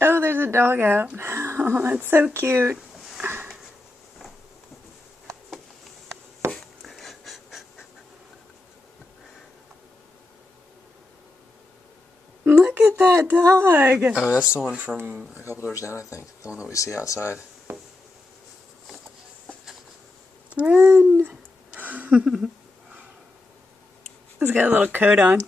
Oh, there's a dog out. Oh, that's so cute. Look at that dog. Oh, that's the one from a couple doors down, I think. The one that we see outside. Run. He's got a little coat on.